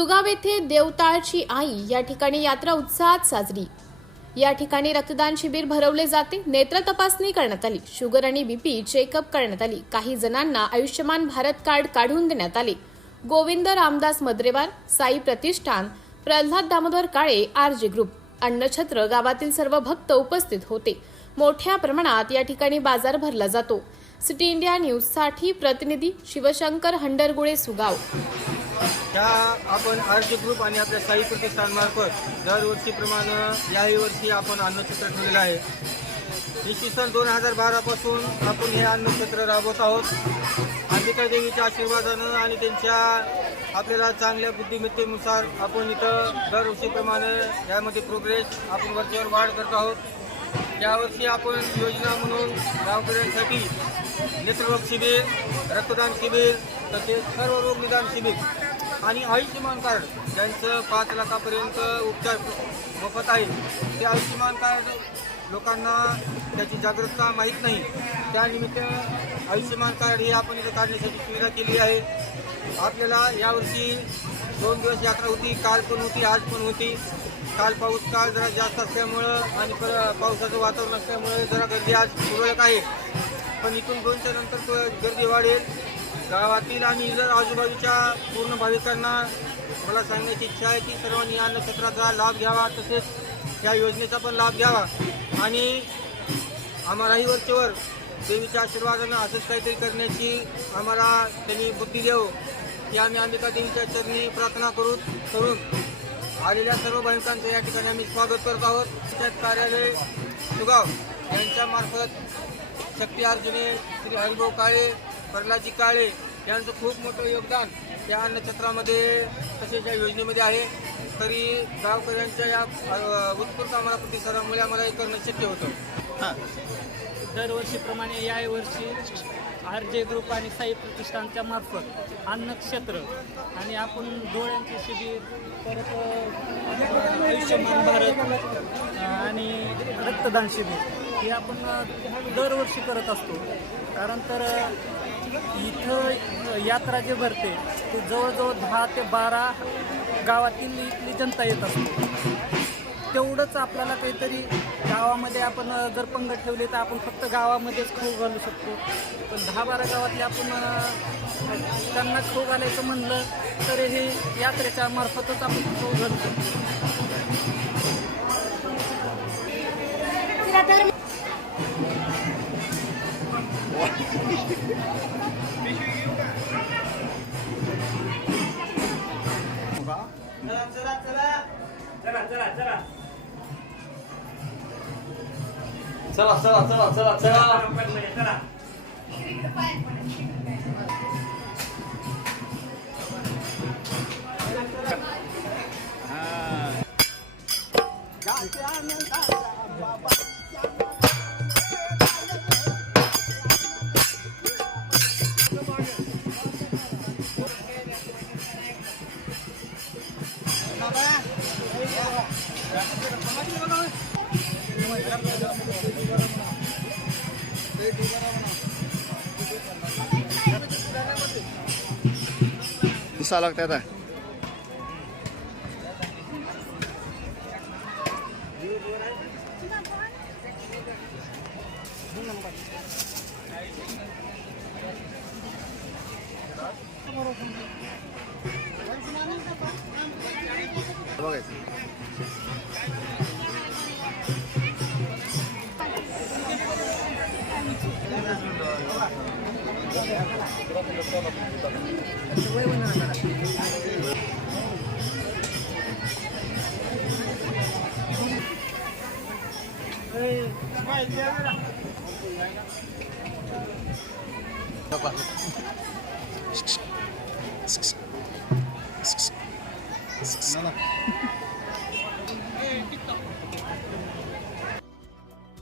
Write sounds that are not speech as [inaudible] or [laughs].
सुगाव येथे देवताळची आई या ठिकाणी यात्रा उत्साहात साजरी. या ठिकाणी रक्तदान शिबिर भरवले जाते. नेत्र तपासणी करण्यात आली. शुगर आणि बीपी चेकअप करण्यात आली. काही जणांना आयुष्यमान भारत कार्ड काढून देण्यात आले. Govind Ramdas Madrewar Sai Pratishthan Pralhad Damodar Kale R J group. अन्नछत्र गावातील सर्व भक्त उपस्थित होते. मोठ्या प्रमाणात या ठिकाणी बाजार भरला जातो. सिटी इंडिया न्यूजसाठी प्रतिनिधी शिवशंकर हंडरगुळे सुगाव. त्या आपण आर ग्रुप आणि आपल्या साई प्रतिष्ठानमार्फत दरवर्षीप्रमाणे याही वर्षी आपण अन्नक्षेत्र ठेवलेलं आहे. इसवी सन दोन हजार बारापासून आपण हे अन्नक्षेत्र राबवत आहोत. अंबिका देवीच्या आशीर्वादानं आणि त्यांच्या आपल्याला चांगल्या बुद्धिमत्तेनुसार आपण इथं दरवर्षीप्रमाणे यामध्ये प्रोग्रेस आपण वरच्यावर वाढ करत आहोत. यावर्षी आपण योजना म्हणून गावकऱ्यांसाठी नेत्ररोग शिबिर रक्तदान शिबिर तसेच सर्व रोग निदान शिबिर आणि आयुष्यमान कार्ड ज्यांचं पाच लाखापर्यंत उपचार मोफत आहे ते आयुष्यमान कार्ड लोकांना त्याची जागरूकता माहीत नाही. त्यानिमित्त आयुष्यमान कार्ड हे आपण इथं काढण्यासाठी सुविधा केली आहे. आपल्याला यावर्षी दोन दिवस यात्रा होती काल पण होती आज पण होती. काल पाऊस काळ जरा जास्त असल्यामुळं आणि पर पावसाचं वातावरण असल्यामुळे जरा गर्दी आज तुरळक आहे. पण इथून दोनच्या नंतर गर्दी वाढेल. गावातील आणि इतर आजूबाजूच्या पूर्ण भाविकांना मला सांगण्याची इच्छा आहे की सर्वांनी या नक्षत्राचा लाभ घ्यावा तसेच या योजनेचा पण लाभ घ्यावा. आणि आम्हालाही वरचेवर देवीच्या आशीर्वादानं असंच काहीतरी करण्याची आम्हाला त्यांनी बुद्धी देव की आम्ही अंबिका देवीच्या चरणी प्रार्थना करू करून आलेल्या सर्व भाविकांचं या ठिकाणी आम्ही स्वागत करत आहोत. त्यात कार्यालय सुगाव यांच्यामार्फत शक्ती अर्जुने श्री हरिभाऊ काळे प्रल्हादजी काळे यांचं खूप मोठं योगदान या अन्नछत्रामध्ये तसेच या योजनेमध्ये आहे. तरी गावकऱ्यांच्या या उत्स्फूर्त आम्हाला प्रतिसादामुळे आम्हाला हे करणं शक्य होतं. दरवर्षीप्रमाणे या वर्षी आर जे ग्रुप आणि साई प्रतिष्ठानच्या मार्फत अन्नक्षेत्र आणि आपण डोळ्यांचे शिबिर परत आयुष्यमान भारत आणि रक्तदान शिबिर हे आपण दरवर्षी करत असतो. कारण तर इथं यात्रा जे भरते ते जवळजवळ दहा ते बारा गावातील इथली जनता येत असते. तेवढंच आपल्याला काहीतरी गावामध्ये आपण जर पंगत ठेवले तर आपण फक्त गावामध्येच खाऊ घालू शकतो. पण दहा बारा गावातले आपण त्यांना खाऊ घालायचं म्हणलं तर हे यात्रेच्या मार्फतच आपण खाऊ घालू शकतो. चला चला चला चला चला दिसा लागतं आता बघायचं 7 [laughs]